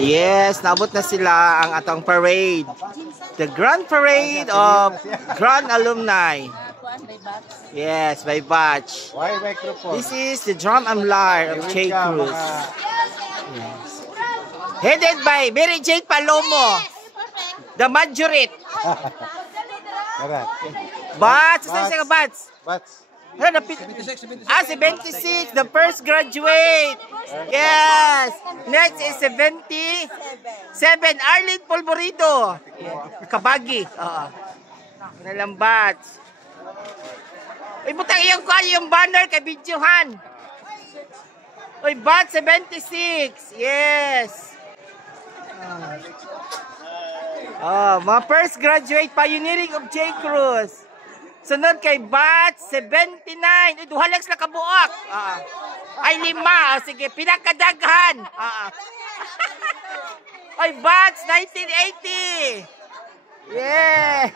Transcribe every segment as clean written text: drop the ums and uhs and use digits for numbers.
Yes, naabot na sila ang atong parade. The Grand Parade of Grand Alumni. Yes, by batch. This is the Drum and Lyre of J. Cruz. Yes. Headed by Mary Jane Palomo, the majority. Bats, bats. Bats. 76, the first graduate. Yes. Next is 77. Arlene Polvorito. Kabagi. Kanilang bats. Uy, butang yung banner kay videohan. Uy, bat 76. Yes. Mga first graduate pioneering of J. Cruz. Sunod kay Batch 79. Uy, duhalags na kabuok. Ay, 5. Sige, pinakadaghan. Uy, Batch 1980. Yes.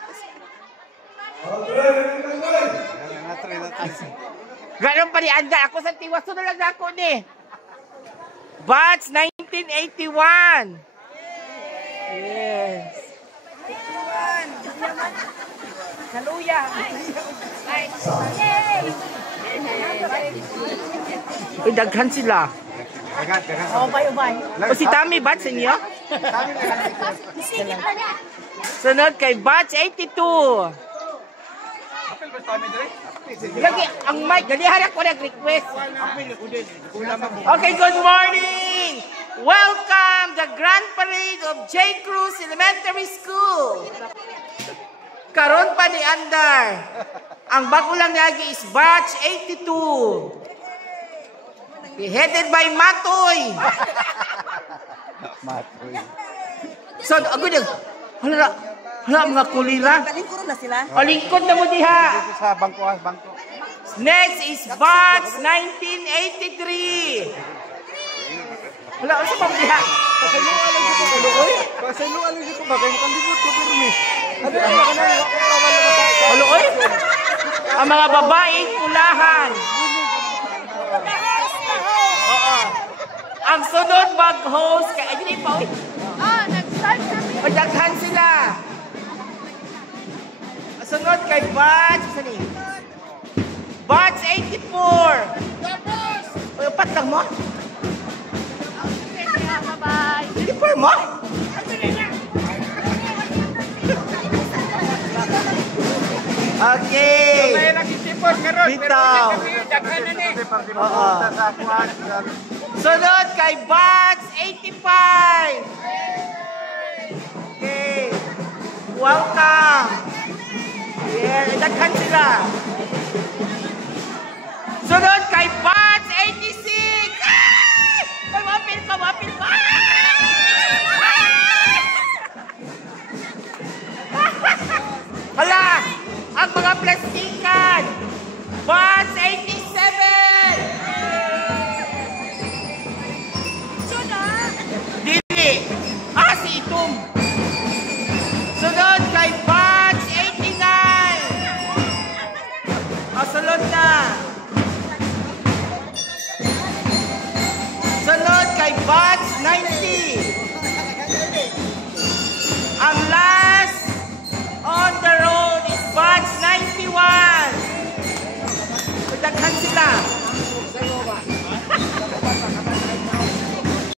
Ganon pa ni Anda. Ako sa tiwas. Sunod lang na ako ni. Batch 1981. Yes. Kaluya. Uy, daghan sila. Ubay. O si Tami, batch inyo? Sunod kay batch 82. Lagi, ang mic, galiharap ko nag-request. Okay, good morning! Welcome the Grand Parade of J. Cruz Elementary School. Karon pa ni Andar. Ang bago lang lagi is batch 82. Headed by Matoy. Matoy. So, agad yung, hala mga kulira. Lingkod na sila. O, lingkod na mo diha. Dito sa bangko. Next is batch 1983. Wala, ano sa pamdiha? Pasaynualan siya po. Bagay mo kang libot ko, Pirmi. Haloy? Ang mga babaeng pulahan. Oo. Ang sunod mag-host kay Ajay pa. Nag-start kami. Pagdaghan sila. Ang sunod kay Batch. Saan eh? Batch 84. O, yung patlang mo? Bye-bye. 84 mo? Okay. Bitaw. Sunod kay Batch 85. Okay. Welcome. Yeah, daghan sila. Sunod kay Batch 86. Mapil ka. Hala! Ang mga plastikan! Batch 87! Sunod. Dili! Si Itom! Sunod kay Batch 89! Sunod na! Sunod kay Batch 90!